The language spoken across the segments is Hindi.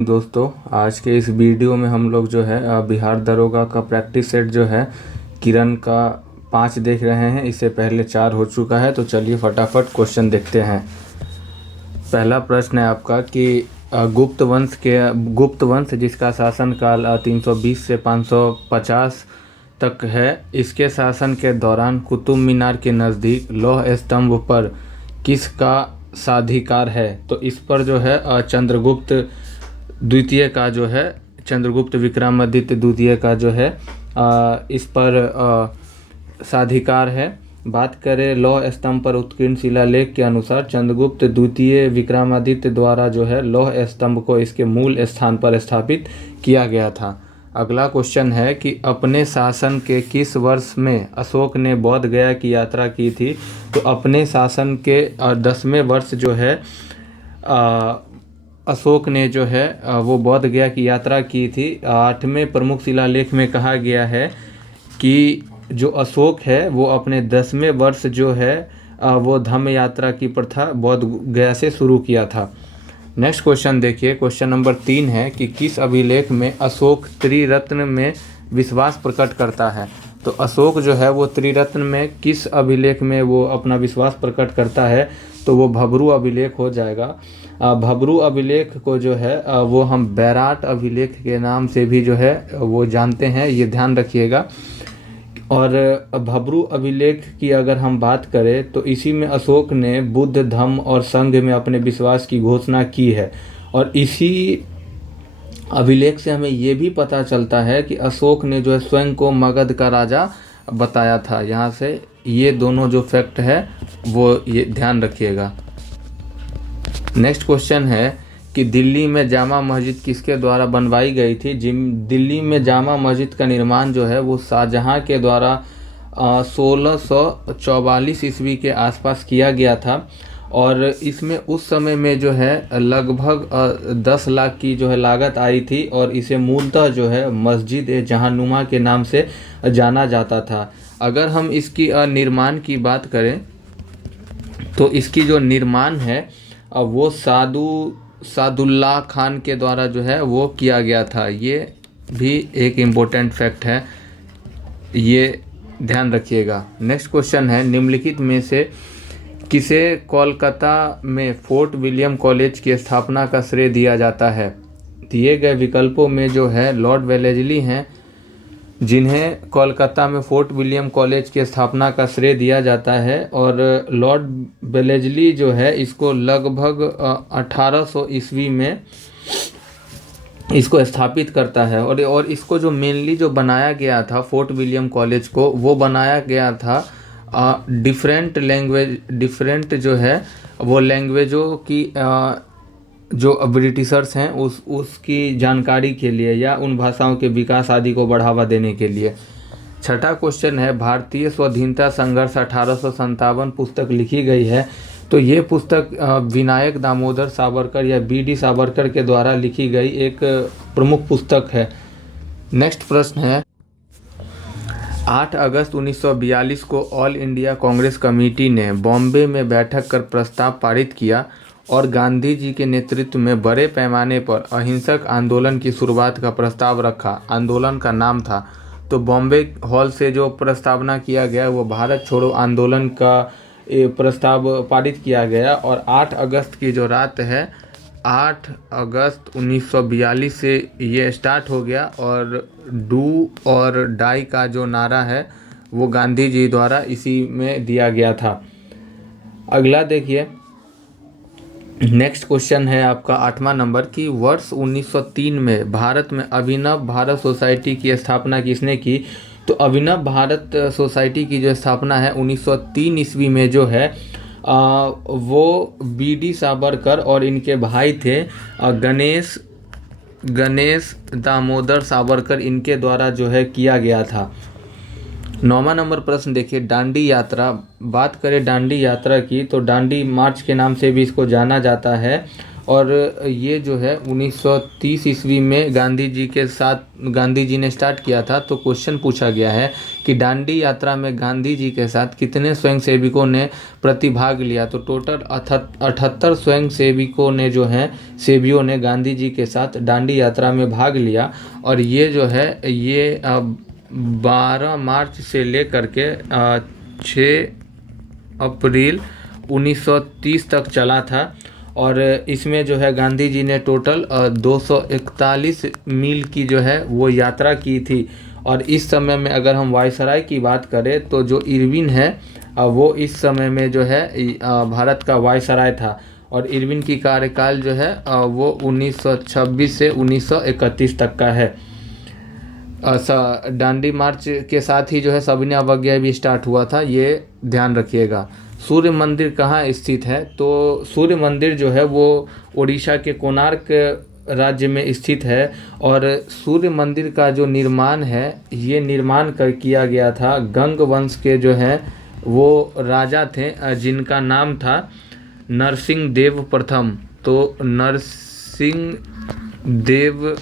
दोस्तों, आज के इस वीडियो में हम लोग जो है बिहार दरोगा का प्रैक्टिस सेट जो है किरण का 5 देख रहे हैं। इससे पहले 4 हो चुका है। तो चलिए फटाफट क्वेश्चन देखते हैं। पहला प्रश्न है आपका कि गुप्त वंश जिसका शासनकाल 320 से 550 तक है, इसके शासन के दौरान कुतुब मीनार के नज़दीक लौह स्तंभ पर किसका साधिकार है? तो इस पर जो है चंद्रगुप्त द्वितीय का जो है, चंद्रगुप्त विक्रमादित्य द्वितीय का जो है इस पर साधिकार है। बात करें लौह स्तंभ पर उत्कीर्ण शिलालेख के अनुसार चंद्रगुप्त द्वितीय विक्रमादित्य द्वारा जो है लौह स्तंभ को इसके मूल स्थान पर स्थापित किया गया था। अगला क्वेश्चन है कि अपने शासन के किस वर्ष में अशोक ने बोध गया की यात्रा की थी? तो अपने शासन के 10वें वर्ष जो है अशोक ने जो है वो बोध गया की यात्रा की थी। 8वें प्रमुख शिलालेख में कहा गया है कि जो अशोक है वो अपने 10वें वर्ष जो है वो धम्म यात्रा की प्रथा बोध गया से शुरू किया था। नेक्स्ट क्वेश्चन देखिए, क्वेश्चन नंबर 3 है कि किस अभिलेख में अशोक त्रिरत्न में विश्वास प्रकट करता है? तो अशोक जो है वो त्रिरत्न में किस अभिलेख में वो अपना विश्वास प्रकट करता है? तो वो भब्रू अभिलेख हो जाएगा। भब्रू अभिलेख को जो है वो हम बैराट अभिलेख के नाम से भी जो है वो जानते हैं, ये ध्यान रखिएगा। और भब्रू अभिलेख की अगर हम बात करें तो इसी में अशोक ने बुद्ध धम्म और संघ में अपने विश्वास की घोषणा की है। और इसी अभिलेख से हमें ये भी पता चलता है कि अशोक ने जो है स्वयं को मगध का राजा बताया था। यहाँ से ये दोनों जो फैक्ट है वो ये ध्यान रखिएगा। नेक्स्ट क्वेश्चन है कि दिल्ली में जामा मस्जिद किसके द्वारा बनवाई गई थी? दिल्ली में जामा मस्जिद का निर्माण जो है वो शाहजहां के द्वारा 1644 ईस्वी के आसपास किया गया था। और इसमें उस समय में जो है लगभग 10 लाख की जो है लागत आई थी। और इसे मूलतः जो है मस्जिद जहांनुमा के नाम से जाना जाता था। अगर हम इसकी निर्माण की बात करें तो इसकी जो निर्माण है वो सादुल्लाह खान के द्वारा जो है वो किया गया था। ये भी एक इम्पोर्टेंट फैक्ट है, ये ध्यान रखिएगा। नेक्स्ट क्वेश्चन है निम्नलिखित में से किसे कोलकाता में फोर्ट विलियम कॉलेज की स्थापना का श्रेय दिया जाता है? दिए गए विकल्पों में जो है लॉर्ड वेलेस्ली हैं, जिन्हें कोलकाता में फोर्ट विलियम कॉलेज की स्थापना का श्रेय दिया जाता है। और लॉर्ड वेलेस्ली जो है इसको लगभग 1800 ईस्वी में इसको स्थापित करता है। और इसको जो मेनली जो बनाया गया था फोर्ट विलियम कॉलेज को, वो बनाया गया था डिफरेंट जो है वो लैंग्वेजों की जो ब्रिटिशर्स हैं उसकी जानकारी के लिए या उन भाषाओं के विकास आदि को बढ़ावा देने के लिए। छठा क्वेश्चन है भारतीय स्वाधीनता संघर्ष 1857 पुस्तक लिखी गई है। तो ये पुस्तक विनायक दामोदर सावरकर या बी.डी. सावरकर के द्वारा लिखी गई एक प्रमुख पुस्तक है। नेक्स्ट प्रश्न है 8 अगस्त 1942 को ऑल इंडिया कांग्रेस कमेटी ने बॉम्बे में बैठक कर प्रस्ताव पारित किया और गांधी जी के नेतृत्व में बड़े पैमाने पर अहिंसक आंदोलन की शुरुआत का प्रस्ताव रखा। आंदोलन का नाम था, तो बॉम्बे हॉल से जो प्रस्तावना किया गया वो भारत छोड़ो आंदोलन का प्रस्ताव पारित किया गया। और 8 अगस्त की जो रात है 8 अगस्त 1942 से ये स्टार्ट हो गया। और डू और डाई का जो नारा है वो गांधी जी द्वारा इसी में दिया गया था। अगला देखिए, नेक्स्ट क्वेश्चन है आपका 8वां नंबर की वर्ष 1903 में भारत में अभिनव भारत सोसाइटी की स्थापना किसने की? तो अभिनव भारत सोसाइटी की जो स्थापना है 1903 ईस्वी में जो है वो बी.डी. सावरकर और इनके भाई थे गणेश दामोदर सावरकर, इनके द्वारा जो है किया गया था। 9वां नंबर प्रश्न देखिए दांडी यात्रा। बात करें दांडी यात्रा की तो दांडी मार्च के नाम से भी इसको जाना जाता है। और ये जो है 1930 ईस्वी में गांधी जी ने स्टार्ट किया था। तो क्वेश्चन पूछा गया है कि दांडी यात्रा में गांधी जी के साथ कितने स्वयंसेवकों ने प्रतिभाग लिया। तो टोटल 78 स्वयंसेवकों ने जो हैं सेवियों ने गांधी जी के साथ दांडी यात्रा में भाग लिया। और ये जो है ये 12 मार्च से लेकर के 6 अप्रैल 1930 तक चला था। और इसमें जो है गांधी जी ने टोटल 241 मील की जो है वो यात्रा की थी। और इस समय में अगर हम वायसराय की बात करें तो जो इरविन है वो इस समय में जो है भारत का वायसराय था। और इरविन की कार्यकाल जो है वो 1926 से 1931 तक का है। दांडी मार्च के साथ ही जो है सविनय अवज्ञा भी स्टार्ट हुआ था, ये ध्यान रखिएगा। सूर्य मंदिर कहाँ स्थित है? तो सूर्य मंदिर जो है वो उड़ीसा के कोणार्क राज्य में स्थित है। और सूर्य मंदिर का जो निर्माण है ये निर्माण किया गया था गंग वंश के जो हैं वो राजा थे जिनका नाम था नरसिंह देव प्रथम। तो नरसिंह देव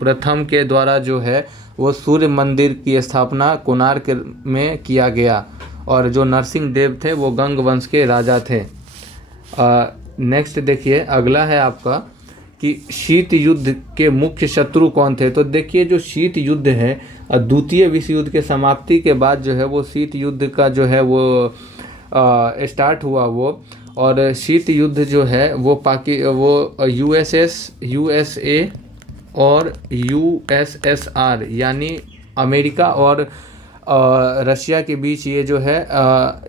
प्रथम के द्वारा जो है वो सूर्य मंदिर की स्थापना कोणार्क में किया गया। और जो नरसिंह देव थे वो गंग वंश के राजा थे। नेक्स्ट देखिए, अगला है आपका कि शीत युद्ध के मुख्य शत्रु कौन थे। तो देखिए जो शीत युद्ध है द्वितीय विश्व युद्ध के समाप्ति के बाद जो है वो शीत युद्ध का जो है वो स्टार्ट हुआ वो। और शीत युद्ध जो है वो यूएसए और यूएसएसआर यानी अमेरिका और रशिया के बीच ये जो है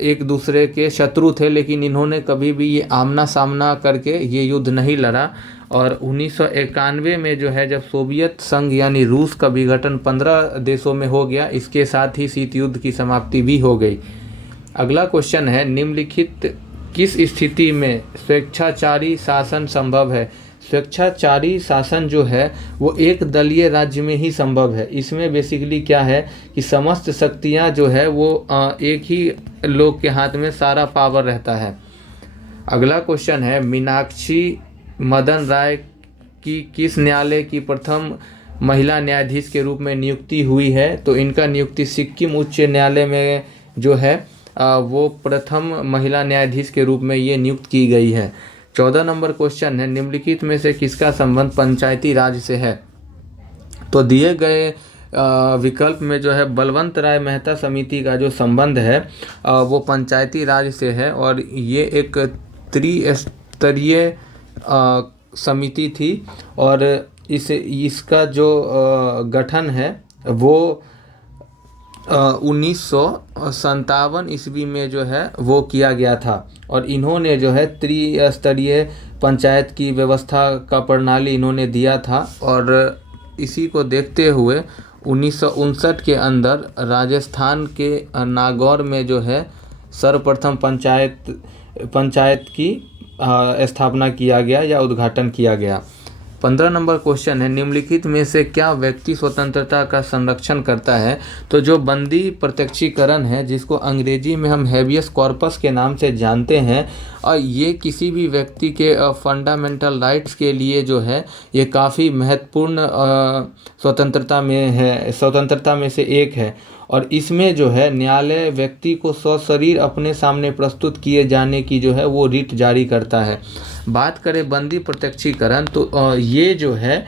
एक दूसरे के शत्रु थे। लेकिन इन्होंने कभी भी ये आमना सामना करके ये युद्ध नहीं लड़ा। और 1991 में जो है जब सोवियत संघ यानी रूस का विघटन 15 देशों में हो गया, इसके साथ ही शीत युद्ध की समाप्ति भी हो गई। अगला क्वेश्चन है, निम्नलिखित किस स्थिति में स्वेच्छाचारी शासन संभव है? स्वेच्छाचारी शासन जो है वो एक दलीय राज्य में ही संभव है। इसमें बेसिकली क्या है कि समस्त शक्तियां जो है वो एक ही लोग के हाथ में सारा पावर रहता है। अगला क्वेश्चन है, मीनाक्षी मदन राय की किस न्यायालय की प्रथम महिला न्यायाधीश के रूप में नियुक्ति हुई है? तो इनका नियुक्ति सिक्किम उच्च न्यायालय में जो है वो प्रथम महिला न्यायाधीश के रूप में ये नियुक्त की गई है। 14 नंबर क्वेश्चन है, निम्नलिखित में से किसका संबंध पंचायती राज से है? तो दिए गए विकल्प में जो है बलवंत राय मेहता समिति का जो संबंध है वो पंचायती राज से है। और ये एक त्रिस्तरीय समिति थी। और इसका जो गठन है वो 1957 ईस्वी में जो है वो किया गया था। और इन्होंने जो है त्रिस्तरीय पंचायत की व्यवस्था का प्रणाली इन्होंने दिया था। और इसी को देखते हुए 1959 के अंदर राजस्थान के नागौर में जो है सर्वप्रथम पंचायत की स्थापना किया गया या उद्घाटन किया गया। 15 नंबर क्वेश्चन है, निम्नलिखित में से क्या व्यक्ति स्वतंत्रता का संरक्षण करता है? तो जो बंदी प्रत्यक्षीकरण है जिसको अंग्रेजी में हम हैबियस कॉर्पस के नाम से जानते हैं, और ये किसी भी व्यक्ति के फंडामेंटल राइट्स के लिए जो है ये काफ़ी महत्वपूर्ण स्वतंत्रता में से एक है। और इसमें जो है न्यायालय व्यक्ति को सशरीर अपने सामने प्रस्तुत किए जाने की जो है वो रिट जारी करता है। बात करें बंदी प्रत्यक्षीकरण तो ये जो है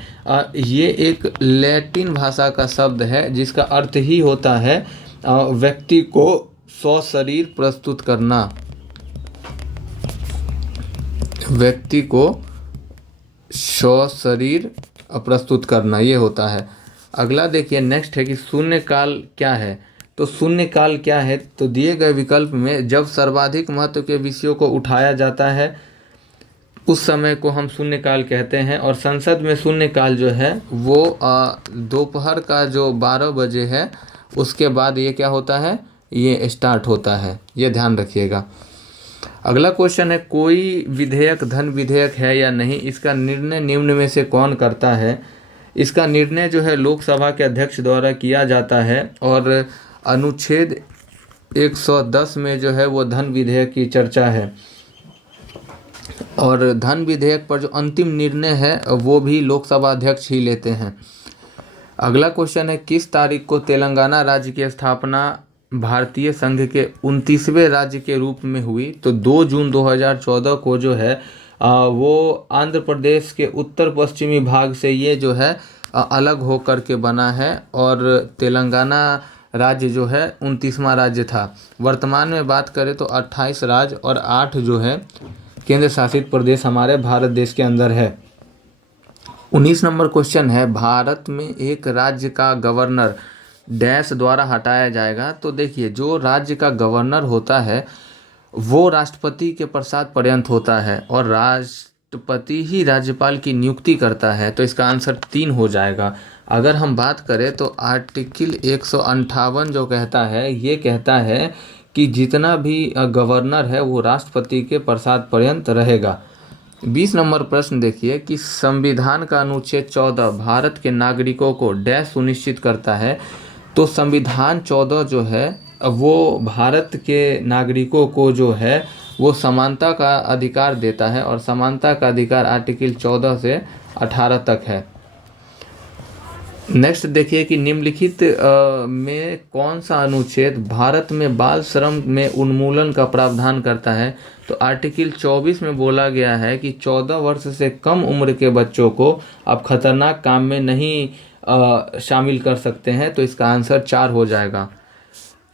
ये एक लैटिन भाषा का शब्द है जिसका अर्थ ही होता है व्यक्ति को सशरीर प्रस्तुत करना, व्यक्ति को सशरीर प्रस्तुत करना, ये होता है। अगला देखिए नेक्स्ट है कि शून्यकाल क्या है? तो शून्यकाल क्या है? तो दिए गए विकल्प में जब सर्वाधिक महत्व के विषयों को उठाया जाता है उस समय को हम शून्यकाल कहते हैं। और संसद में शून्यकाल जो है वो दोपहर का जो 12 बजे है उसके बाद ये क्या होता है, ये स्टार्ट होता है, ये ध्यान रखिएगा। अगला क्वेश्चन है, कोई विधेयक धन विधेयक है या नहीं? इसका निर्णय निम्न में से कौन करता है? इसका निर्णय जो है लोकसभा के अध्यक्ष द्वारा किया जाता है। और अनुच्छेद 110 में जो है वो धन विधेयक की चर्चा है। और धन विधेयक पर जो अंतिम निर्णय है वो भी लोकसभा अध्यक्ष ही लेते हैं। अगला क्वेश्चन है, किस तारीख को तेलंगाना राज्य की स्थापना भारतीय संघ के 29वें राज्य के रूप में हुई? तो 2 जून 2014 को जो है वो आंध्र प्रदेश के उत्तर पश्चिमी भाग से ये जो है अलग होकर के बना है, और तेलंगाना राज्य जो है 29वां राज्य था। वर्तमान में बात करें तो 28 राज्य और 8 जो है केंद्र शासित प्रदेश हमारे भारत देश के अंदर है। 19 नंबर क्वेश्चन है, भारत में एक राज्य का गवर्नर डैश द्वारा हटाया जाएगा? तो देखिए, जो राज्य का गवर्नर होता है वो राष्ट्रपति के पश्चात पर्यंत होता है, और राष्ट्रपति ही राज्यपाल की नियुक्ति करता है। तो इसका आंसर 3 हो जाएगा। अगर हम बात करें तो आर्टिकल 158 जो कहता है, ये कहता है कि जितना भी गवर्नर है वो राष्ट्रपति के पश्चात पर्यंत रहेगा। 20 नंबर प्रश्न देखिए कि संविधान का अनुच्छेद 14 भारत के नागरिकों को डैश सुनिश्चित करता है? तो संविधान 14 जो है वो भारत के नागरिकों को जो है वो समानता का अधिकार देता है, और समानता का अधिकार आर्टिकल 14 से 18 तक है। नेक्स्ट देखिए कि निम्नलिखित में कौन सा अनुच्छेद भारत में बाल श्रम में उन्मूलन का प्रावधान करता है? तो आर्टिकल 24 में बोला गया है कि 14 वर्ष से कम उम्र के बच्चों को आप खतरनाक काम में नहीं शामिल कर सकते हैं। तो इसका आंसर 4 हो जाएगा।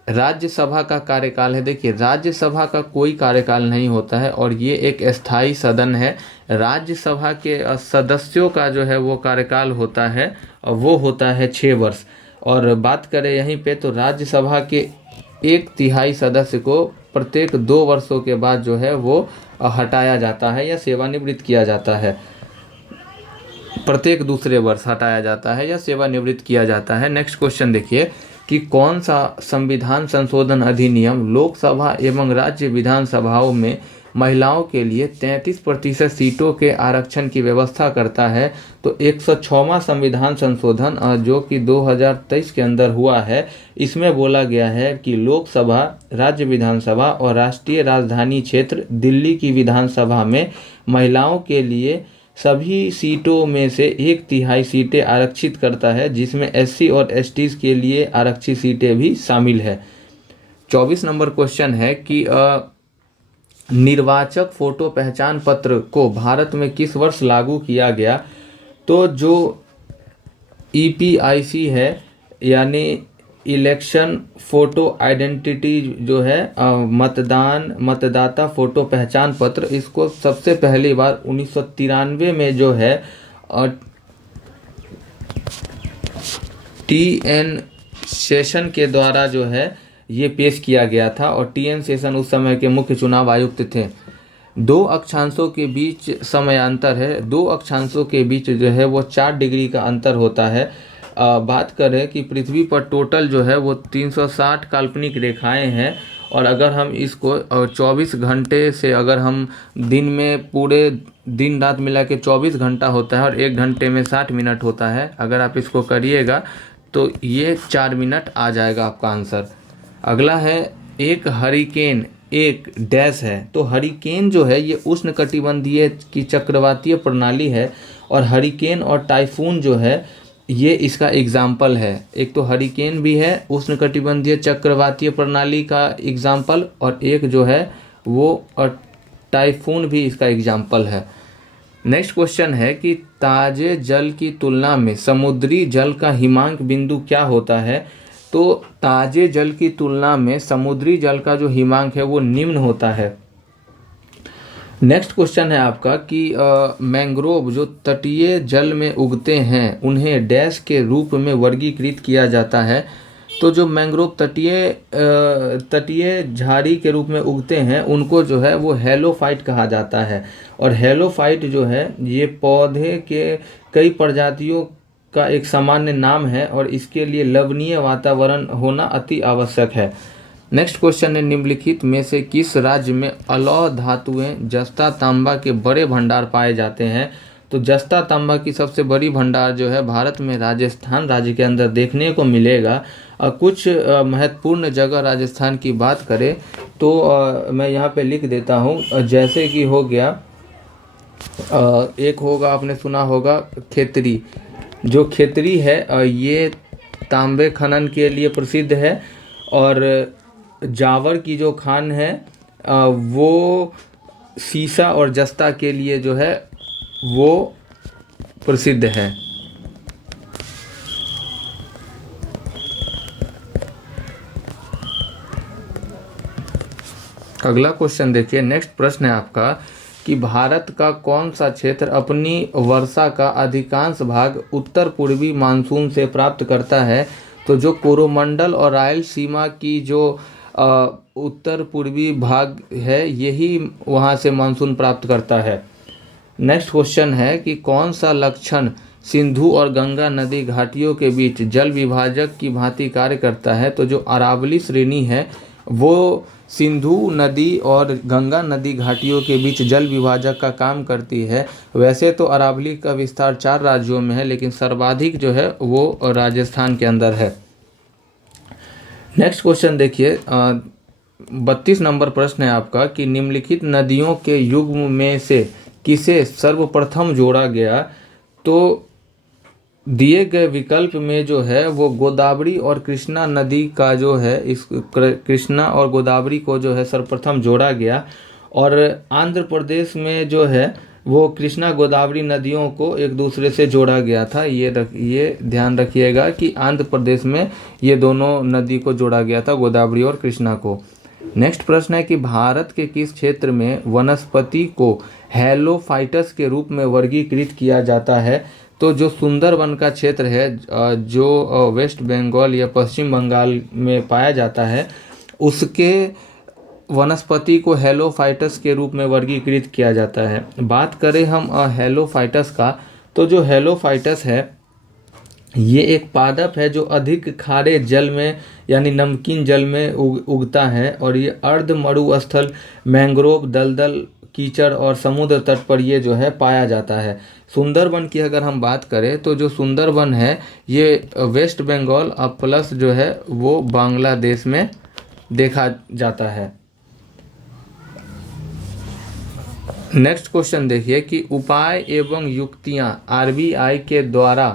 राज्यसभा का कार्यकाल है, देखिए राज्यसभा का कोई कार्यकाल नहीं होता है, और ये एक अस्थाई सदन है। राज्यसभा के सदस्यों का जो है वो कार्यकाल होता है, वो होता है 6 वर्ष। और बात करें यहीं पे तो राज्यसभा के 1/3 सदस्य को प्रत्येक 2 वर्षों के बाद जो है वो हटाया जाता है या सेवानिवृत्त किया जाता है। प्रत्येक दूसरे वर्ष हटाया जाता है या सेवानिवृत्त किया जाता है। नेक्स्ट क्वेश्चन देखिए कि कौन सा संविधान संशोधन अधिनियम लोकसभा एवं राज्य विधानसभाओं में महिलाओं के लिए 33% सीटों के आरक्षण की व्यवस्था करता है? तो 106वां संविधान संशोधन जो कि 2023 के अंदर हुआ है, इसमें बोला गया है कि लोकसभा, राज्य विधानसभा और राष्ट्रीय राजधानी क्षेत्र दिल्ली की विधानसभा में महिलाओं के लिए सभी सीटों में से 1/3 सीटें आरक्षित करता है, जिसमें एससी और एसटीज के लिए आरक्षित सीटें भी शामिल है। 24 नंबर क्वेश्चन है कि निर्वाचक फोटो पहचान पत्र को भारत में किस वर्ष लागू किया गया? तो जो ईपीआईसी है यानी इलेक्शन फ़ोटो आइडेंटिटी जो है मतदाता फ़ोटो पहचान पत्र, इसको सबसे पहली बार 1993 में जो है टी.एन. शेषन के द्वारा जो है ये पेश किया गया था, और टी.एन. शेषन उस समय के मुख्य चुनाव आयुक्त थे। 2 अक्षांशों के बीच समयांतर है, 2 अक्षांशों के बीच जो है वो 4 डिग्री का अंतर होता है। बात करें कि पृथ्वी पर टोटल जो है वो 360 काल्पनिक रेखाएं हैं, और अगर हम इसको 24 घंटे से, अगर हम दिन में पूरे दिन रात मिला के 24 घंटा होता है और 1 घंटे में 60 मिनट होता है, अगर आप इसको करिएगा तो ये 4 मिनट आ जाएगा आपका आंसर। अगला है, एक हरिकेन एक डैश है? तो हरिकेन जो है ये उष्णकटिबंधीय की चक्रवातीय प्रणाली है, और हरिकेन और टाइफून जो है ये इसका एग्जाम्पल है। एक तो हरिकेन भी है उष्णकटिबंधीय चक्रवातीय प्रणाली का एग्जाम्पल, और एक जो है वो टाइफून भी इसका एग्जाम्पल है। नेक्स्ट क्वेश्चन है कि ताजे जल की तुलना में समुद्री जल का हिमांक बिंदु क्या होता है? तो ताजे जल की तुलना में समुद्री जल का जो हिमांक है वो निम्न होता है। नेक्स्ट क्वेश्चन है आपका कि मैंग्रोव जो तटीय जल में उगते हैं उन्हें डैश के रूप में वर्गीकृत किया जाता है? तो जो मैंग्रोव तटीय झाड़ी के रूप में उगते हैं उनको जो है वो हेलोफाइट कहा जाता है, और हेलोफाइट जो है ये पौधे के कई प्रजातियों का एक सामान्य नाम है, और इसके लिए लवणीय वातावरण होना अति आवश्यक है। नेक्स्ट क्वेश्चन है, निम्नलिखित में से किस राज्य में अलौह धातुएं जस्ता तांबा के बड़े भंडार पाए जाते हैं? तो जस्ता तांबा की सबसे बड़ी भंडार जो है भारत में राजस्थान राज्य के अंदर देखने को मिलेगा। कुछ महत्वपूर्ण जगह राजस्थान की बात करें तो मैं यहाँ पे लिख देता हूँ, जैसे कि हो गया एक होगा, आपने सुना होगा खेतरी। जो खेतरी है ये तांबे खनन के लिए प्रसिद्ध है। और जावर की जो खान है वो सीसा और जस्ता के लिए जो है वो प्रसिद्ध है। अगला क्वेश्चन देखिए, नेक्स्ट प्रश्न है आपका कि भारत का कौन सा क्षेत्र अपनी वर्षा का अधिकांश भाग उत्तर पूर्वी मानसून से प्राप्त करता है। तो जो कोरोमंडल और रायलसीमा की जो उत्तर पूर्वी भाग है यही वहाँ से मानसून प्राप्त करता है। नेक्स्ट क्वेश्चन है कि कौन सा लक्षण सिंधु और गंगा नदी घाटियों के बीच जल विभाजक की भांति कार्य करता है। तो जो अरावली श्रेणी है वो सिंधु नदी और गंगा नदी घाटियों के बीच जल विभाजक का काम करती है। वैसे तो अरावली का विस्तार 4 राज्यों में है, लेकिन सर्वाधिक जो है वो राजस्थान के अंदर है। नेक्स्ट क्वेश्चन देखिए, 32 नंबर प्रश्न है आपका कि निम्नलिखित नदियों के युग्म में से किसे सर्वप्रथम जोड़ा गया। तो दिए गए विकल्प में जो है वो गोदावरी और कृष्णा नदी का जो है इस कृष्णा और गोदावरी को जो है सर्वप्रथम जोड़ा गया। और आंध्र प्रदेश में जो है वो कृष्णा गोदावरी नदियों को एक दूसरे से जोड़ा गया था। ये ध्यान रखिएगा कि आंध्र प्रदेश में ये दोनों नदी को जोड़ा गया था, गोदावरी और कृष्णा को। नेक्स्ट प्रश्न है कि भारत के किस क्षेत्र में वनस्पति को हेलोफाइटस के रूप में वर्गीकृत किया जाता है। तो जो सुंदरवन का क्षेत्र है जो वेस्ट बंगाल या पश्चिम बंगाल में पाया जाता है उसके वनस्पति को हेलोफाइटस के रूप में वर्गीकृत किया जाता है। बात करें हम हेलोफाइटस का, तो जो हेलोफाइटस है ये एक पादप है जो अधिक खारे जल में यानी नमकीन जल में उगता है। और ये अर्ध मरुस्थल, मैंग्रोव, दलदल, कीचड़ और समुद्र तट पर ये जो है पाया जाता है। सुंदरवन की अगर हम बात करें तो जो सुंदरवन है ये वेस्ट बंगाल प्लस जो है वो बांग्लादेश में देखा जाता है। नेक्स्ट क्वेश्चन देखिए कि उपाय एवं युक्तियां आरबीआई के द्वारा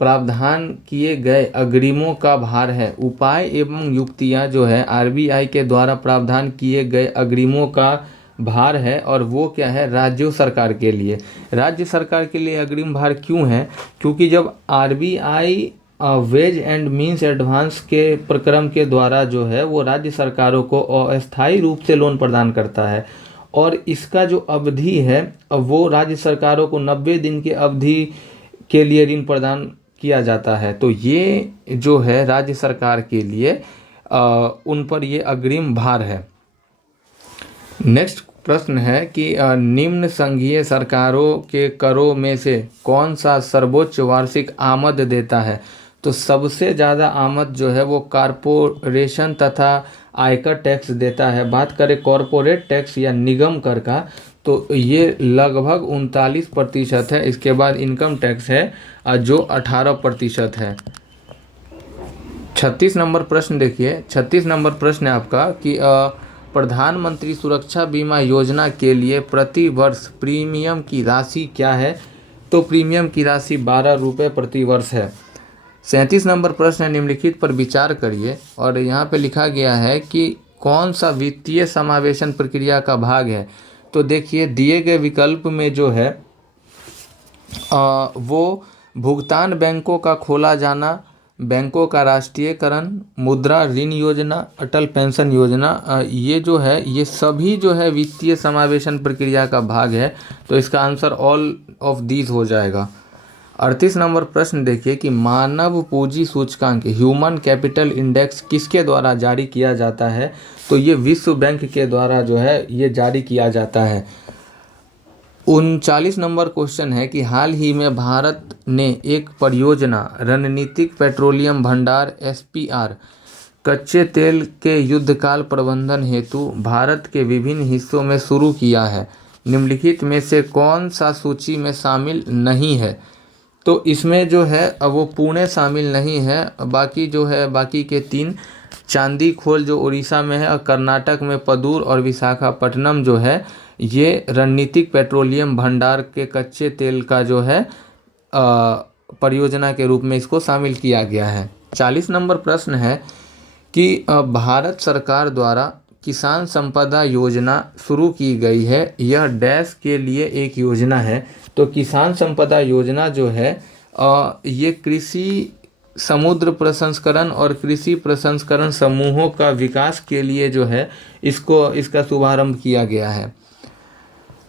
प्रावधान किए गए अग्रिमों का भार है। उपाय एवं युक्तियां जो है आरबीआई के द्वारा प्रावधान किए गए अग्रिमों का भार है। और वो क्या है, राज्य सरकार के लिए। राज्य सरकार के लिए अग्रिम भार क्यों है, क्योंकि जब RBI ways and means advance के प्रक्रम के द्वारा जो है वो राज्य सरकारों को अस्थायी रूप से लोन प्रदान करता है। और इसका जो अवधि है वो राज्य सरकारों को 90 दिन की अवधि के लिए ऋण प्रदान किया जाता है। तो ये जो है राज्य सरकार के लिए उन पर ये अग्रिम भार है। नेक्स्ट प्रश्न है कि निम्न संघीय सरकारों के करों में से कौन सा सर्वोच्च वार्षिक आमद देता है। तो सबसे ज़्यादा आमद जो है वो कारपोरेशन तथा आयकर टैक्स देता है। बात करें कॉरपोरेट टैक्स या निगम कर का तो ये लगभग 39% है। इसके बाद इनकम टैक्स है जो 18% है। 36 नंबर प्रश्न देखिए, 36 नंबर प्रश्न है आपका कि प्रधानमंत्री सुरक्षा बीमा योजना के लिए प्रति वर्ष प्रीमियम की राशि क्या है। तो प्रीमियम की राशि 12 रुपये प्रति वर्ष है। 37 नंबर प्रश्न है निम्नलिखित पर विचार करिए। और यहाँ पे लिखा गया है कि कौन सा वित्तीय समावेशन प्रक्रिया का भाग है। तो देखिए दिए गए विकल्प में जो है वो भुगतान बैंकों का खोला जाना, बैंकों का राष्ट्रीयकरण, मुद्रा ऋण योजना, अटल पेंशन योजना, ये जो है ये सभी जो है वित्तीय समावेशन प्रक्रिया का भाग है। तो इसका आंसर ऑल ऑफ दीज हो जाएगा। 38 नंबर प्रश्न देखिए कि मानव पूंजी सूचकांक ह्यूमन कैपिटल इंडेक्स किसके द्वारा जारी किया जाता है। तो ये विश्व बैंक के द्वारा जो है ये जारी किया जाता है। 39 नंबर क्वेश्चन है कि हाल ही में भारत ने एक परियोजना रणनीतिक पेट्रोलियम भंडार एसपीआर कच्चे तेल के युद्धकाल प्रबंधन हेतु भारत के विभिन्न हिस्सों में शुरू किया है। निम्नलिखित में से कौन सा सूची में शामिल नहीं है। तो इसमें जो है वो पुणे शामिल नहीं है, बाकी जो है बाकी के 3 चांदी खोल जो उड़ीसा में है और कर्नाटक में पदूर और विशाखापट्टनम जो है ये रणनीतिक पेट्रोलियम भंडार के कच्चे तेल का जो है परियोजना के रूप में इसको शामिल किया गया है। 40 नंबर प्रश्न है कि भारत सरकार द्वारा किसान संपदा योजना शुरू की गई है, यह डैश के लिए एक योजना है। तो किसान संपदा योजना जो है ये कृषि समुद्र प्रसंस्करण और कृषि प्रसंस्करण समूहों का विकास के लिए जो है इसका शुभारंभ किया गया है।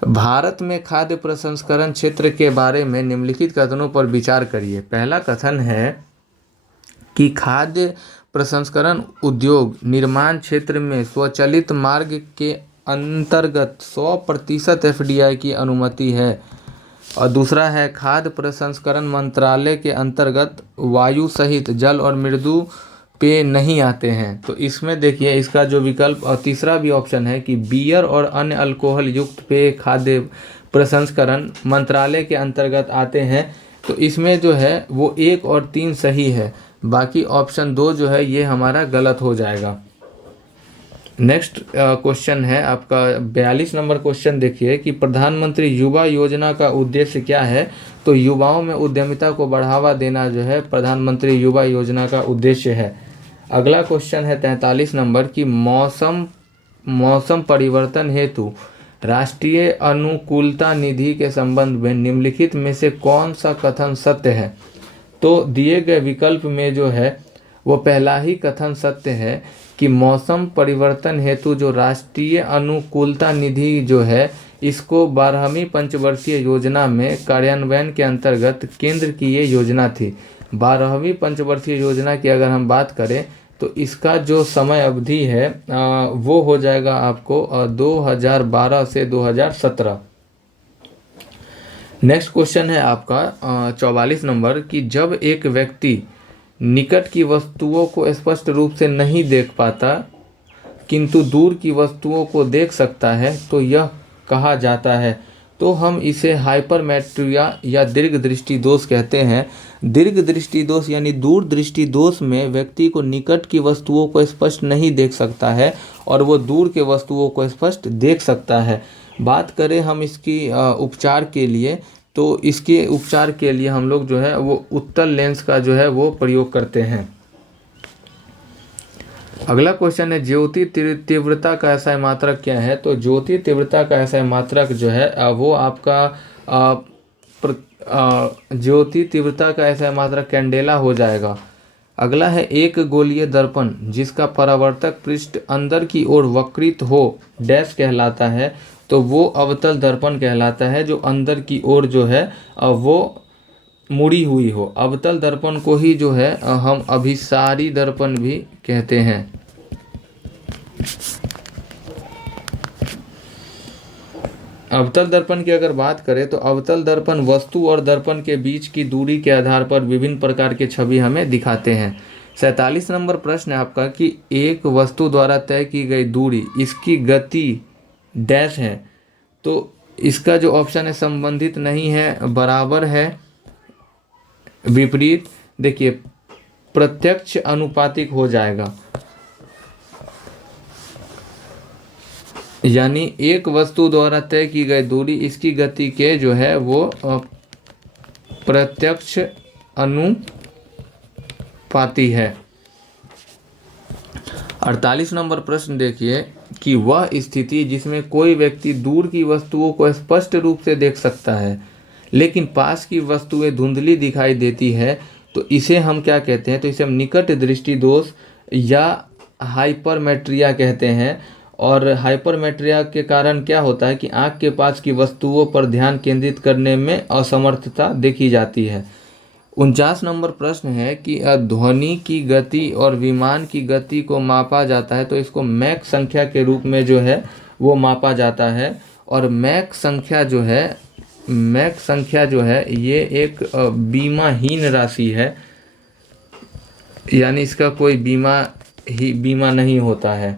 भारत में खाद्य प्रसंस्करण क्षेत्र के बारे में निम्नलिखित कथनों पर विचार करिए। पहला कथन है कि खाद्य प्रसंस्करण उद्योग निर्माण क्षेत्र में स्वचालित मार्ग के अंतर्गत 100% FDI की अनुमति है। और दूसरा है खाद्य प्रसंस्करण मंत्रालय के अंतर्गत वायु सहित जल और मृदु पेय नहीं आते हैं। तो इसमें देखिए इसका जो विकल्प और तीसरा भी ऑप्शन है कि बियर और अन्य अल्कोहल युक्त पेय खाद्य प्रसंस्करण मंत्रालय के अंतर्गत आते हैं। तो इसमें जो है वो 1 और 3 सही है, बाकी ऑप्शन 2 जो है ये हमारा गलत हो जाएगा। नेक्स्ट क्वेश्चन है आपका 42 नंबर क्वेश्चन देखिए कि प्रधानमंत्री युवा योजना का उद्देश्य क्या है। तो युवाओं में उद्यमिता को बढ़ावा देना जो है प्रधानमंत्री युवा योजना का उद्देश्य है। अगला क्वेश्चन है 43 नंबर कि मौसम परिवर्तन हेतु राष्ट्रीय अनुकूलता निधि के संबंध में निम्नलिखित में से कौन सा कथन सत्य है। तो दिए गए विकल्प में जो है वो पहला ही कथन सत्य है कि मौसम परिवर्तन हेतु जो राष्ट्रीय अनुकूलता निधि जो है इसको 12वीं पंचवर्षीय योजना में कार्यान्वयन के अंतर्गत केंद्र की ये योजना थी। 12वीं पंचवर्षीय योजना की अगर हम बात करें तो इसका जो समय अवधि है वो हो जाएगा आपको 2012 से 2017। नेक्स्ट क्वेश्चन है आपका 44 नंबर कि जब एक व्यक्ति निकट की वस्तुओं को स्पष्ट रूप से नहीं देख पाता किंतु दूर की वस्तुओं को देख सकता है तो यह कहा जाता है। तो हम इसे हाइपरमेट्रिया या दीर्घ दृष्टि दोष कहते हैं। दीर्घ दृष्टि दोष यानी दूर दृष्टि दोष में व्यक्ति को निकट की वस्तुओं को स्पष्ट नहीं देख सकता है और वो दूर के वस्तुओं को स्पष्ट देख सकता है। बात करें हम इसकी उपचार के लिए तो इसके उपचार के लिए हम लोग जो है वो उत्तल लेंस का जो है वो प्रयोग करते हैं। अगला क्वेश्चन है ज्योति तीव्रता का ऐसा मात्रक क्या है। तो ज्योति तीव्रता का ऐसा मात्रक जो है वो आपका ज्योति तीव्रता का ऐसा मात्रक कैंडेला हो जाएगा। अगला है एक गोलीय दर्पण जिसका परावर्तक पृष्ठ अंदर की ओर वक्रित हो डैश कहलाता है। तो वो अवतल दर्पण कहलाता है जो अंदर की ओर जो है वो मुड़ी हुई हो। अवतल दर्पण को ही जो है हम अभिसारी दर्पण भी कहते हैं। अवतल दर्पण की अगर बात करें तो अवतल दर्पण वस्तु और दर्पण के बीच की दूरी के आधार पर विभिन्न प्रकार के छवि हमें दिखाते हैं। 47 नंबर प्रश्न है आपका कि एक वस्तु द्वारा तय की गई दूरी इसकी गति डैश है। तो इसका जो ऑप्शन है संबंधित नहीं है, बराबर है, विपरीत। देखिए प्रत्यक्ष अनुपातिक हो जाएगा, यानी एक वस्तु द्वारा तय की गई दूरी इसकी गति के जो है वो प्रत्यक्ष अनुपाती है। 48 नंबर प्रश्न देखिए कि वह स्थिति जिसमें कोई व्यक्ति दूर की वस्तुओं को स्पष्ट रूप से देख सकता है लेकिन पास की वस्तुएं धुंधली दिखाई देती है तो इसे हम क्या कहते हैं। तो इसे हम निकट दृष्टि दोष या हाइपरमेट्रिया कहते हैं। और हाइपरमेट्रिया के कारण क्या होता है कि आँख के पास की वस्तुओं पर ध्यान केंद्रित करने में असमर्थता देखी जाती है। 49 नंबर प्रश्न है कि ध्वनि की गति और विमान की गति को मापा जाता है। तो इसको मैक संख्या के रूप में जो है वो मापा जाता है। और मैक संख्या जो है ये एक बीमाहीन राशि है, यानी इसका कोई बीमा नहीं होता है।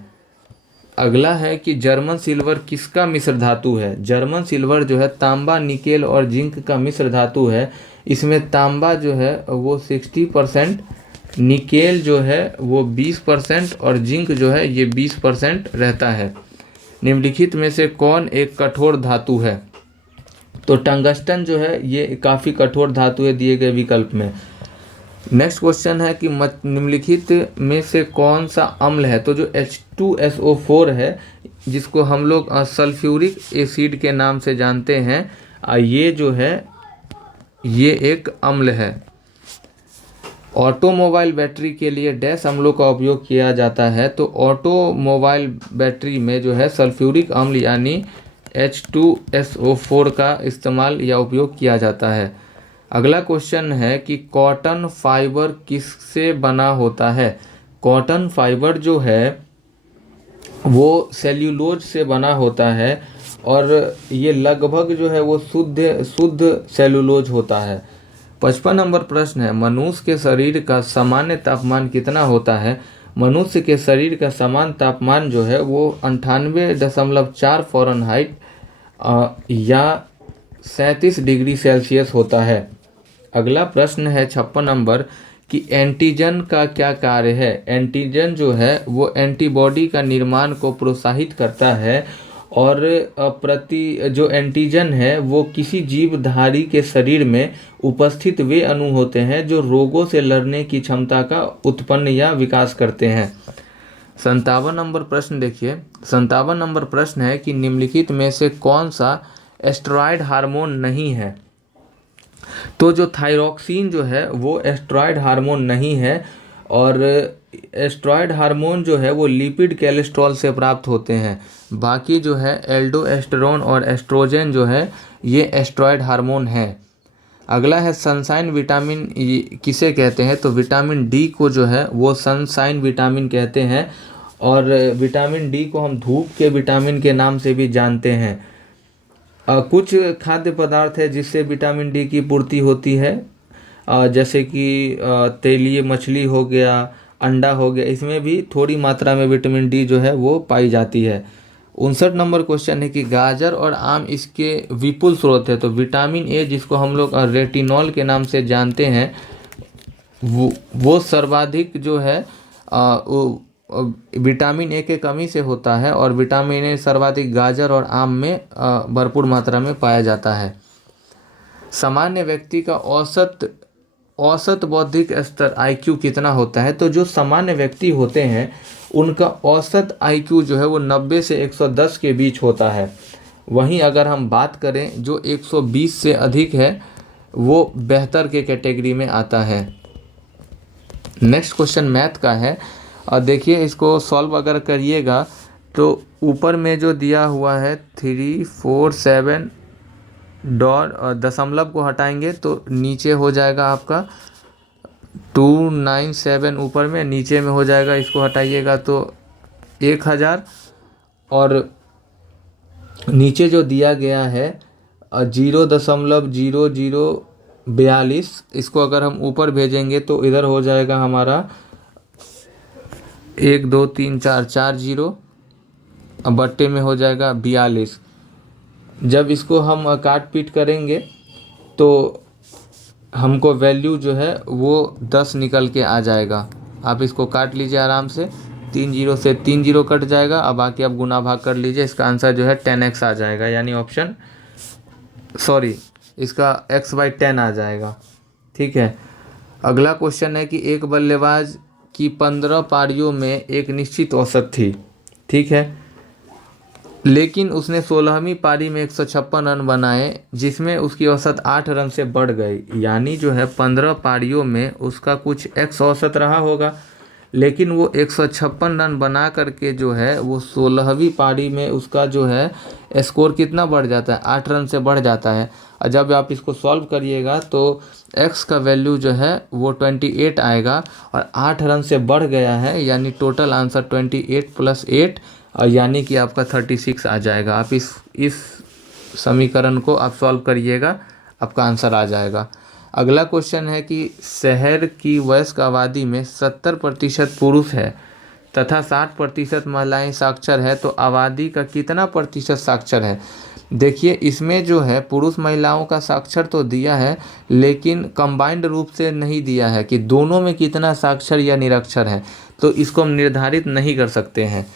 अगला है कि जर्मन सिल्वर किसका मिश्र धातु है। जर्मन सिल्वर जो है तांबा निकेल और जिंक का मिश्र धातु है। इसमें तांबा जो है वो 60%, निकेल जो है वो 20% और जिंक जो है ये 20% रहता है। निम्नलिखित में से कौन एक कठोर धातु है? तो टंगस्टन जो है ये काफ़ी कठोर धातु है दिए गए विकल्प में। नेक्स्ट क्वेश्चन है कि निम्नलिखित में से कौन सा अम्ल है? तो जो H2SO4 है, जिसको हम लोग सल्फ्यूरिक एसिड के नाम से जानते हैं, ये जो है ये एक अम्ल है। ऑटोमोबाइल बैटरी के लिए डैश अम्लों का उपयोग किया जाता है? तो ऑटोमोबाइल बैटरी में जो है सल्फ्यूरिक अम्ल यानी H2SO4 का इस्तेमाल या उपयोग किया जाता है। अगला क्वेश्चन है कि कॉटन फाइबर किससे बना होता है? कॉटन फाइबर जो है वो सेल्यूलोज से बना होता है और ये लगभग जो है वो शुद्ध सेल्यूलोज होता है। 55 नंबर प्रश्न है, मनुष्य के शरीर का सामान्य तापमान कितना होता है? मनुष्य के शरीर का सामान्य तापमान जो है वो 98.4 फ़ारेनहाइट या 37 डिग्री सेल्सियस होता है। अगला प्रश्न है 56 नंबर कि एंटीजन का क्या कार्य है? एंटीजन जो है वो एंटीबॉडी का निर्माण को प्रोत्साहित करता है और जो एंटीजन है वो किसी जीवधारी के शरीर में उपस्थित वे अणु होते हैं जो रोगों से लड़ने की क्षमता का उत्पन्न या विकास करते हैं। 57 नंबर प्रश्न देखिए। 57 नंबर प्रश्न है कि निम्नलिखित में से कौन सा एस्टेरॉयड हार्मोन नहीं है? तो जो थायरॉक्सिन जो है वो एस्टेरॉयड हार्मोन नहीं है और एस्टेरॉयड हार्मोन जो है वो लिपिड कोलेस्ट्रॉल से प्राप्त होते हैं। बाकी जो है एल्डोस्टेरोन और एस्ट्रोजन जो है ये एस्टेरॉयड हार्मोन है। अगला है सनशाइन विटामिन किसे कहते हैं? तो विटामिन डी को जो है वो सनशाइन विटामिन कहते हैं और विटामिन डी को हम धूप के विटामिन के नाम से भी जानते हैं। कुछ खाद्य पदार्थ है जिससे विटामिन डी की पूर्ति होती है, जैसे कि तेलीय मछली हो गया, अंडा हो गया, इसमें भी थोड़ी मात्रा में विटामिन डी जो है वो पाई जाती है। 59 नंबर क्वेश्चन है कि गाजर और आम इसके विपुल स्रोत है? तो विटामिन ए जिसको हम लोग रेटिनॉल के नाम से जानते हैं वो सर्वाधिक जो है विटामिन ए के कमी से होता है और विटामिन ए सर्वाधिक गाजर और आम में भरपूर मात्रा में पाया जाता है। सामान्य व्यक्ति का औसत बौद्धिक स्तर IQ कितना होता है? तो जो सामान्य व्यक्ति होते हैं उनका औसत IQ जो है वो 90 से 110 के बीच होता है। वहीं अगर हम बात करें जो 120 से अधिक है वो बेहतर के कैटेगरी में आता है। नेक्स्ट क्वेश्चन मैथ का है और देखिए इसको सॉल्व अगर करिएगा तो ऊपर में जो दिया हुआ है 347 डॉट दशमलव को हटाएंगे तो नीचे हो जाएगा आपका 297, ऊपर में नीचे में हो जाएगा, इसको हटाइएगा तो 1000 और नीचे जो दिया गया है 0.0042, इसको अगर हम ऊपर भेजेंगे तो इधर हो जाएगा हमारा 1 2 3 4 4 0, बट्टे में हो जाएगा 42। जब इसको हम काट पीट करेंगे तो हमको वैल्यू जो है वो 10 निकल के आ जाएगा। आप इसको काट लीजिए आराम से, 3 0 से 3 0 कट जाएगा। अब बाकी आप गुना भाग कर लीजिए, इसका आंसर जो है 10x आ जाएगा, यानी इसका x/10 आ जाएगा। ठीक है। अगला क्वेश्चन है कि एक बल्लेबाज की 15 पारियों में एक निश्चित औसत थी, ठीक है, लेकिन उसने 16वीं पारी में 156 रन बनाए जिसमें उसकी औसत 8 रन से बढ़ गई। यानी जो है 15 पारियों में उसका कुछ x औसत रहा होगा, लेकिन वो 156 रन बना करके जो है वो 16वीं पारी में उसका जो है स्कोर कितना बढ़ जाता है? 8 रन से बढ़ जाता है। और जब आप इसको सॉल्व करिएगा तो x का वैल्यू जो है वो 28 आएगा और 8 रन से बढ़ गया है, यानी टोटल आंसर 28 + 8 यानी कि आपका 36 आ जाएगा। आप इस समीकरण को आप सॉल्व करिएगा, आपका आंसर आ जाएगा। अगला क्वेश्चन है कि शहर की वयस्क आबादी में 70% पुरुष है तथा 60% महिलाएं साक्षर है, तो आबादी का कितना प्रतिशत साक्षर है? देखिए इसमें जो है पुरुष महिलाओं का साक्षर तो दिया है, लेकिन कंबाइंड रूप से नहीं दिया है कि दोनों में कितना साक्षर या निरक्षर है, तो इसको हम निर्धारित नहीं कर सकते हैं।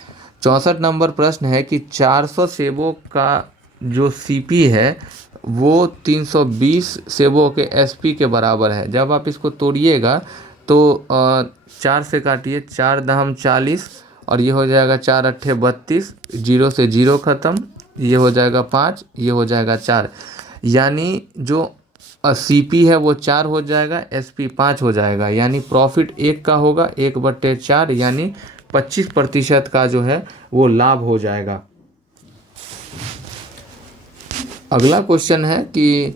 64 नंबर प्रश्न है कि 400 सेबों का जो सीपी है वो 320 सेबों के एसपी के बराबर है। जब आप इसको तोड़िएगा तो 4 से काटिए, 4 दहम 40 और ये हो जाएगा 4 अट्ठे 32, जीरो से जीरो ख़त्म, ये हो जाएगा 5, ये हो जाएगा 4, यानी जो सीपी है वो 4 हो जाएगा, एसपी 5 हो जाएगा, यानी प्रॉफिट 1 का होगा, 1/4 यानी 25% का जो है वो लाभ हो जाएगा। अगला क्वेश्चन है कि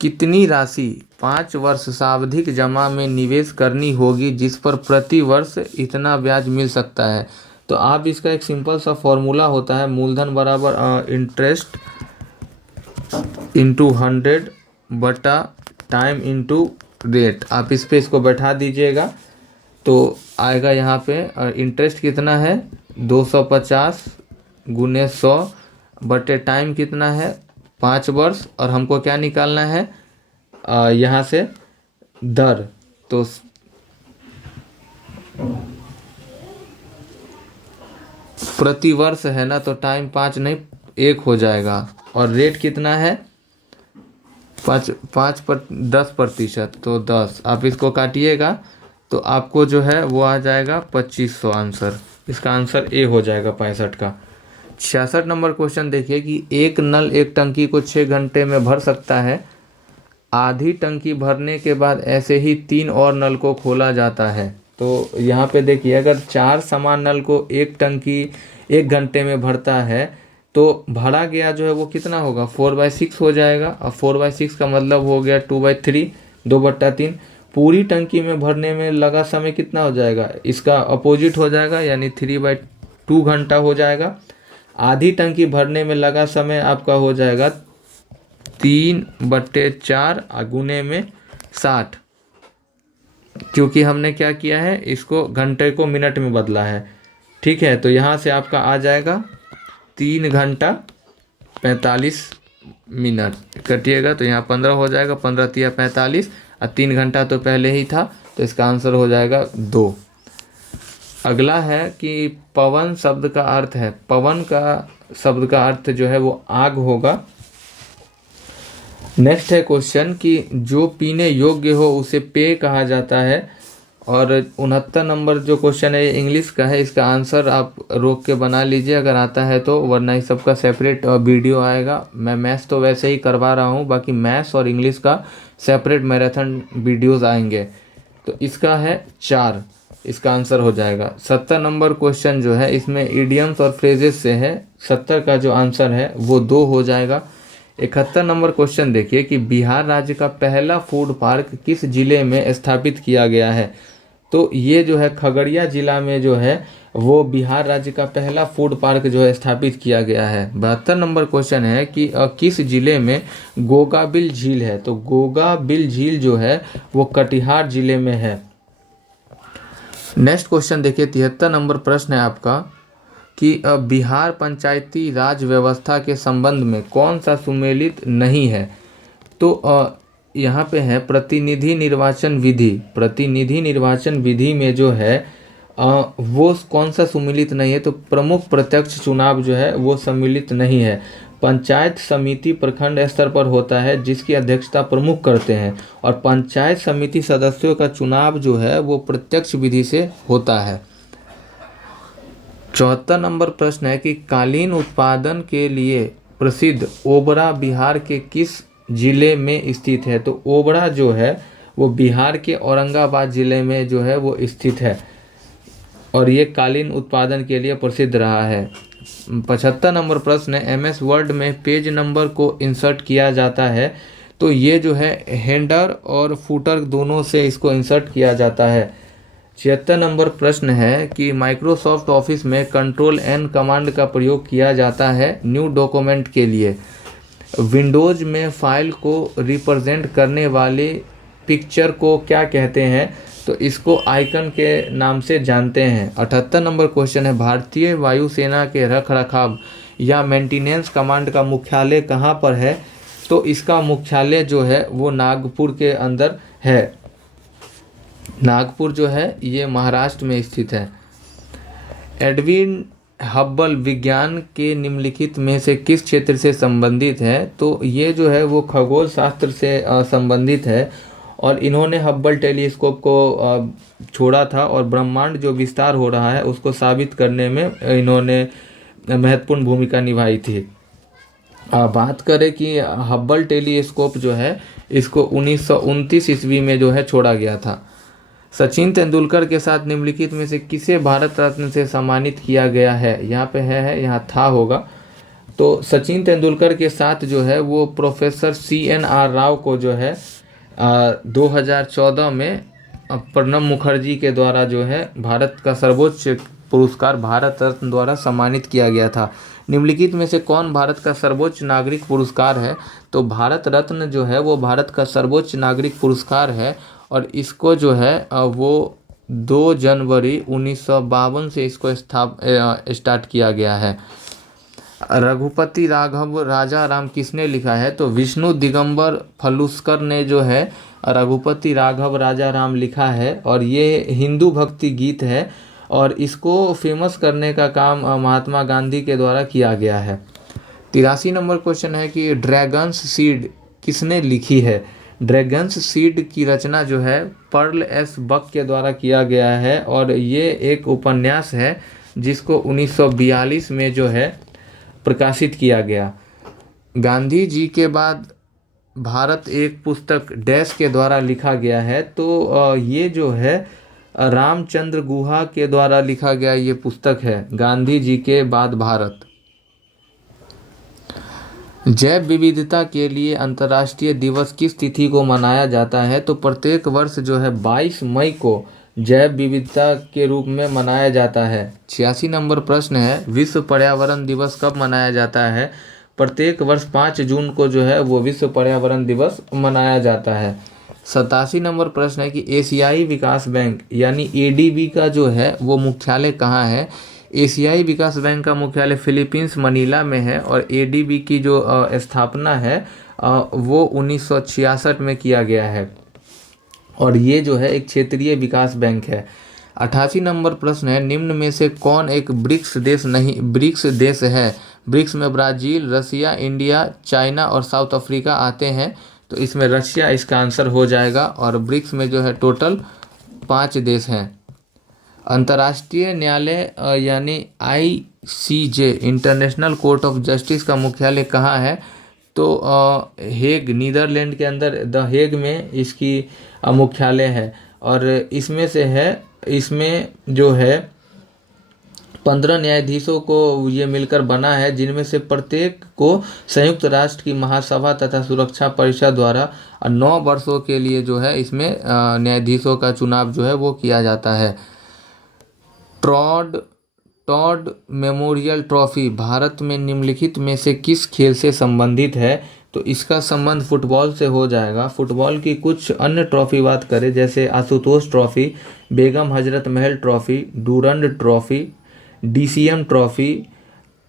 कितनी राशि 5 वर्ष सावधिक जमा में निवेश करनी होगी जिस पर प्रति वर्ष इतना ब्याज मिल सकता है। तो आप इसका एक सिंपल सा फॉर्मूला होता है, मूलधन बराबर इंटरेस्ट इंटू 100 बटा टाइम इंटू रेट। आप इस पे इसको बैठा दीजिएगा तो आएगा यहाँ पे इंटरेस्ट कितना है 250 गुने 100 बटे टाइम कितना है 5 वर्ष, और हमको क्या निकालना है यहाँ से दर, तो प्रति वर्ष है ना, तो टाइम 5 नहीं 1 हो जाएगा, और रेट कितना है 10%, तो 10। आप इसको काटिएगा तो आपको जो है वो आ जाएगा 2500 आंसर। इसका आंसर ए हो जाएगा 65 का। 66 नंबर क्वेश्चन देखिए कि एक नल एक टंकी को 6 घंटे में भर सकता है। आधी टंकी भरने के बाद ऐसे ही 3 और नल को खोला जाता है। तो यहाँ पे देखिए अगर 4 समान नल को एक टंकी 1 घंटे में भरता है तो भरा गया जो है वो कितना होगा 4/6 हो जाएगा, और 4/6 का मतलब हो गया 2/3, 2/3। पूरी टंकी में भरने में लगा समय कितना हो जाएगा, इसका अपोजिट हो जाएगा, यानी 3/2 घंटा हो जाएगा। आधी टंकी भरने में लगा समय आपका हो जाएगा 3/4 गुने में 60, क्योंकि हमने क्या किया है इसको घंटे को मिनट में बदला है। ठीक है, तो यहाँ से आपका आ जाएगा 3 घंटा 45 मिनट। कटिएगा तो यहाँ 15 हो जाएगा, 15 तिया 45, और 3 घंटा तो पहले ही था, तो इसका आंसर हो जाएगा 2। अगला है कि पवन शब्द का अर्थ है, पवन का शब्द का अर्थ जो है वो आग होगा। नेक्स्ट है क्वेश्चन कि जो पीने योग्य हो उसे पेय कहा जाता है। और 69 नंबर जो क्वेश्चन है ये इंग्लिश का है, इसका आंसर आप रोक के बना लीजिए अगर आता है तो, वरना इस सबका सेपरेट वीडियो आएगा। मैं मैथ्स तो वैसे ही करवा रहा हूँ, बाकी मैथ्स और इंग्लिश का सेपरेट मैराथन वीडियोज़ आएंगे। तो इसका है 4, इसका आंसर हो जाएगा। 70 नंबर क्वेश्चन जो है इसमें इडियम्स और फ्रेजेस से है, 70 का जो आंसर है वो 2 हो जाएगा। 71 नंबर क्वेश्चन देखिए कि बिहार राज्य का पहला फूड पार्क किस जिले में स्थापित किया गया है। तो ये जो है खगड़िया जिला में जो है वो बिहार राज्य का पहला फूड पार्क जो है स्थापित किया गया है। 72 नंबर क्वेश्चन है कि किस जिले में गोगाबिल झील है। तो गोगाबिल झील जो है वो कटिहार जिले में है। नेक्स्ट क्वेश्चन देखिए 73 नंबर प्रश्न है आपका कि बिहार पंचायती राज व्यवस्था के संबंध में कौन सा सुमेलित नहीं है। तो यहाँ पे है प्रतिनिधि निर्वाचन विधि। प्रतिनिधि निर्वाचन विधि में जो है वो कौन सा सम्मिलित नहीं है, तो प्रमुख प्रत्यक्ष चुनाव जो है वो सम्मिलित नहीं है। पंचायत समिति प्रखंड स्तर पर होता है जिसकी अध्यक्षता प्रमुख करते हैं, और पंचायत समिति सदस्यों का चुनाव जो है वो प्रत्यक्ष विधि से होता है। 74 नंबर प्रश्न है कि कालीन उत्पादन के लिए प्रसिद्ध ओबरा बिहार के किस जिले में स्थित है। तो ओबरा जो है वो बिहार के औरंगाबाद जिले में जो है वो स्थित है, और ये कालीन उत्पादन के लिए प्रसिद्ध रहा है। 75 नंबर प्रश्न है MS वर्ड में पेज नंबर को इंसर्ट किया जाता है। तो ये जो है हेडर और फुटर दोनों से इसको इंसर्ट किया जाता है। 76 नंबर प्रश्न है कि माइक्रोसॉफ्ट ऑफिस में Ctrl+N कमांड का प्रयोग किया जाता है न्यू डॉक्यूमेंट के लिए। विंडोज में फाइल को रिप्रेजेंट करने वाले पिक्चर को क्या कहते हैं। तो इसको आइकन के नाम से जानते हैं। 78 नंबर क्वेश्चन है भारतीय वायुसेना के रखरखाव या मेंटेनेंस कमांड का मुख्यालय कहाँ पर है। तो इसका मुख्यालय जो है वो नागपुर के अंदर है। नागपुर जो है ये महाराष्ट्र में स्थित है। एडविन हब्बल विज्ञान के निम्नलिखित में से किस क्षेत्र से संबंधित है? तो ये जो है वो खगोल शास्त्र से संबंधित है और इन्होंने हब्बल टेलीस्कोप को छोड़ा था और ब्रह्मांड जो विस्तार हो रहा है उसको साबित करने में इन्होंने महत्वपूर्ण भूमिका निभाई थी। बात करें कि हब्बल टेलीस्कोप जो है इसको 1929 ईस्वी में जो है छोड़ा गया था। सचिन तेंदुलकर के साथ निम्नलिखित में से किसे भारत रत्न से सम्मानित किया गया है? यहाँ पे है यहाँ था होगा। तो सचिन तेंदुलकर के साथ जो है वो प्रोफेसर CNR राव को जो है 2014 में प्रणब मुखर्जी के द्वारा जो है भारत का सर्वोच्च पुरस्कार भारत रत्न द्वारा सम्मानित किया गया था। निम्नलिखित में से कौन भारत का सर्वोच्च नागरिक पुरस्कार है? तो भारत रत्न जो है वो भारत का सर्वोच्च नागरिक पुरस्कार है और इसको जो है वो 2 जनवरी 1952 से इसको स्टार्ट किया गया है। रघुपति राघव राजा राम किसने लिखा है? तो विष्णु दिगंबर फलुस्कर ने जो है रघुपति राघव राजा राम लिखा है और ये हिंदू भक्ति गीत है और इसको फेमस करने का काम महात्मा गांधी के द्वारा किया गया है। 83 नंबर क्वेश्चन है कि ड्रैगन्स सीड किसने लिखी है? ड्रैगन्स सीड की रचना जो है पर्ल एस बक के द्वारा किया गया है और ये एक उपन्यास है जिसको 1942 में जो है प्रकाशित किया गया। गांधी जी के बाद भारत एक पुस्तक डैश के द्वारा लिखा गया है। तो ये जो है रामचंद्र गुहा के द्वारा लिखा गया ये पुस्तक है, गांधी जी के बाद भारत। जैव विविधता के लिए अंतर्राष्ट्रीय दिवस किस तिथि को मनाया जाता है? तो प्रत्येक वर्ष जो है 22 मई को जैव विविधता के रूप में मनाया जाता है। 86 नंबर प्रश्न है विश्व पर्यावरण दिवस कब मनाया जाता है? प्रत्येक वर्ष 5 जून को जो है वो विश्व पर्यावरण दिवस मनाया जाता है। 87 नंबर प्रश्न है कि एशियाई विकास बैंक यानी ADB का जो है वो मुख्यालय कहाँ है? एशियाई विकास बैंक का मुख्यालय फिलीपींस मनीला में है और ADB की जो स्थापना है वो 1966 में किया गया है और ये जो है एक क्षेत्रीय विकास बैंक है। 88 नंबर प्रश्न है निम्न में से कौन एक ब्रिक्स देश है? ब्रिक्स में ब्राज़ील, रसिया, इंडिया, चाइना और साउथ अफ्रीका आते हैं। तो इसमें रशिया इसका आंसर हो जाएगा और ब्रिक्स में जो है टोटल 5 देश हैं। अंतर्राष्ट्रीय न्यायालय यानी ICJ international court of justice का मुख्यालय कहाँ है? तो हेग नीदरलैंड के अंदर द हेग में इसकी मुख्यालय है और इसमें जो है 15 न्यायाधीशों को ये मिलकर बना है जिनमें से प्रत्येक को संयुक्त राष्ट्र की महासभा तथा सुरक्षा परिषद द्वारा 9 वर्षों के लिए जो है इसमें न्यायाधीशों का चुनाव जो है वो किया जाता है। टॉड मेमोरियल ट्रॉफी भारत में निम्नलिखित में से किस खेल से संबंधित है? तो इसका संबंध फुटबॉल से हो जाएगा। फुटबॉल की कुछ अन्य ट्रॉफी बात करें जैसे Ashutosh trophy, Begum Hazrat Mahal trophy, Durand trophy, DCM trophy,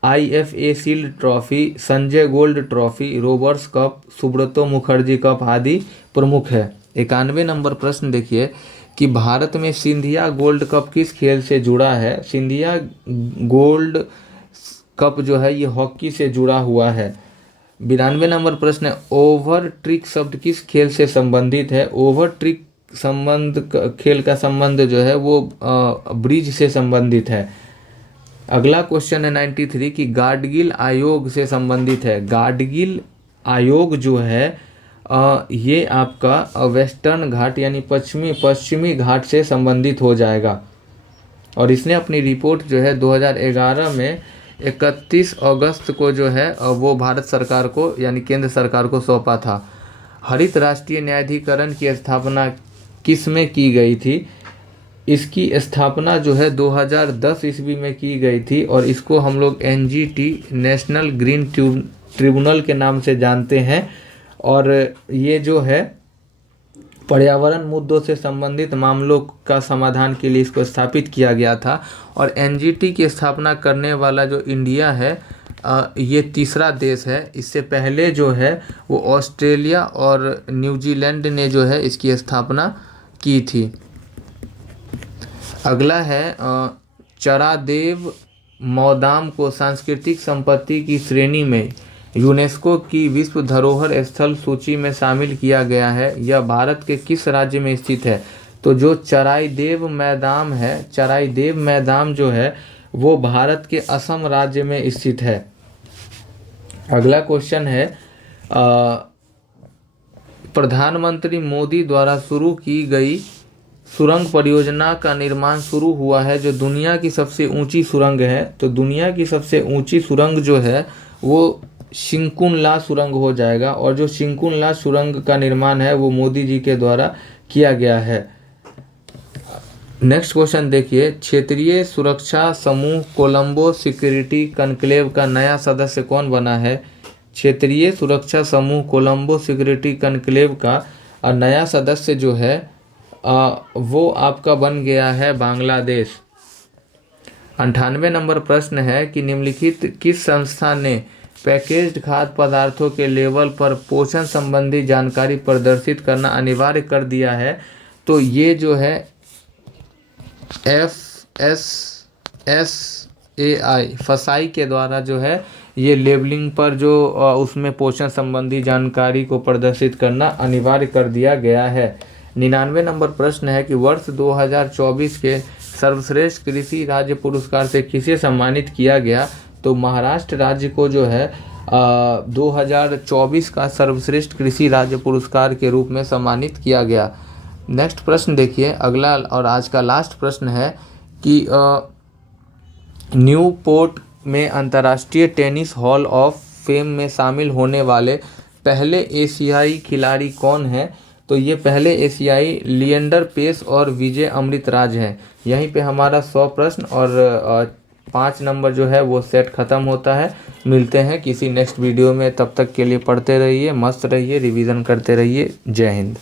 IFA shield trophy, Sanjay gold trophy, Rovers cup, Subroto Mukherjee cup आदि प्रमुख है। 91 नंबर प्रश्न देखिए कि भारत में सिंधिया गोल्ड कप किस खेल से जुड़ा है? सिंधिया गोल्ड कप जो है ये हॉकी से जुड़ा हुआ है। 92 नंबर प्रश्न है ओवर ट्रिक शब्द किस खेल से संबंधित है? ओवर ट्रिक खेल का संबंध जो है वो ब्रिज से संबंधित है। अगला क्वेश्चन है 93 कि गाडगिल आयोग से संबंधित है। गाडगिल आयोग जो है ये आपका वेस्टर्न घाट यानी पश्चिमी घाट से संबंधित हो जाएगा और इसने अपनी रिपोर्ट जो है 2011 में 31 अगस्त को जो है वो भारत सरकार को यानी केंद्र सरकार को सौंपा था। हरित राष्ट्रीय न्यायाधिकरण की स्थापना किस में की गई थी? इसकी स्थापना जो है 2010 ईस्वी में की गई थी और इसको हम लोग NGT नेशनल ग्रीन ट्रिब्यूनल के नाम से जानते हैं और ये जो है पर्यावरण मुद्दों से संबंधित मामलों का समाधान के लिए इसको स्थापित किया गया था और NGT की स्थापना करने वाला जो इंडिया है ये तीसरा देश है। इससे पहले जो है वो ऑस्ट्रेलिया और न्यूजीलैंड ने जो है इसकी स्थापना की थी। अगला है चरादेव मौदाम को सांस्कृतिक संपत्ति की श्रेणी में यूनेस्को की विश्व धरोहर स्थल सूची में शामिल किया गया है, यह भारत के किस राज्य में स्थित है? तो जो चराईदेव मैदान है, चराईदेव मैदान जो है वो भारत के असम राज्य में स्थित है। अगला क्वेश्चन है प्रधानमंत्री मोदी द्वारा शुरू की गई सुरंग परियोजना का निर्माण शुरू हुआ है जो दुनिया की सबसे ऊंची सुरंग है। तो दुनिया की सबसे ऊंची सुरंग जो है वो शिंकुनला सुरंग हो जाएगा, और जो शिंकुनला सुरंग का निर्माण है वो मोदी जी के द्वारा किया गया है। नेक्स्ट क्वेश्चन देखिए, क्षेत्रीय सुरक्षा समूह कोलंबो सिक्योरिटी कनक्लेव का नया सदस्य कौन बना है? क्षेत्रीय सुरक्षा समूह कोलंबो सिक्योरिटी कनक्लेव का नया सदस्य जो है वो आपका बन गया है बांग्लादेश। 98 नंबर प्रश्न है कि निम्नलिखित किस संस्था ने पैकेज्ड खाद्य पदार्थों के लेवल पर पोषण संबंधी जानकारी प्रदर्शित करना अनिवार्य कर दिया है? तो ये जो है FSSAI के द्वारा जो है ये लेबलिंग पर जो उसमें पोषण संबंधी जानकारी को प्रदर्शित करना अनिवार्य कर दिया गया है। 99 नंबर प्रश्न है कि वर्ष 2024 के सर्वश्रेष्ठ कृषि राज्य पुरस्कार से किसे सम्मानित किया गया? तो महाराष्ट्र राज्य को जो है 2024 का सर्वश्रेष्ठ कृषि राज्य पुरस्कार के रूप में सम्मानित किया गया। नेक्स्ट प्रश्न देखिए, अगला और आज का लास्ट प्रश्न है कि न्यूपोर्ट में अंतर्राष्ट्रीय टेनिस हॉल ऑफ फेम में शामिल होने वाले पहले एशियाई खिलाड़ी कौन हैं? तो ये पहले एशियाई लिएंडर पेस और विजय अमृतराज हैं। यहीं पे हमारा 100 प्रश्न और 5 नंबर जो है वो सेट ख़त्म होता है। मिलते हैं किसी नेक्स्ट वीडियो में, तब तक के लिए पढ़ते रहिए, मस्त रहिए, रिवीजन करते रहिए। जय हिंद।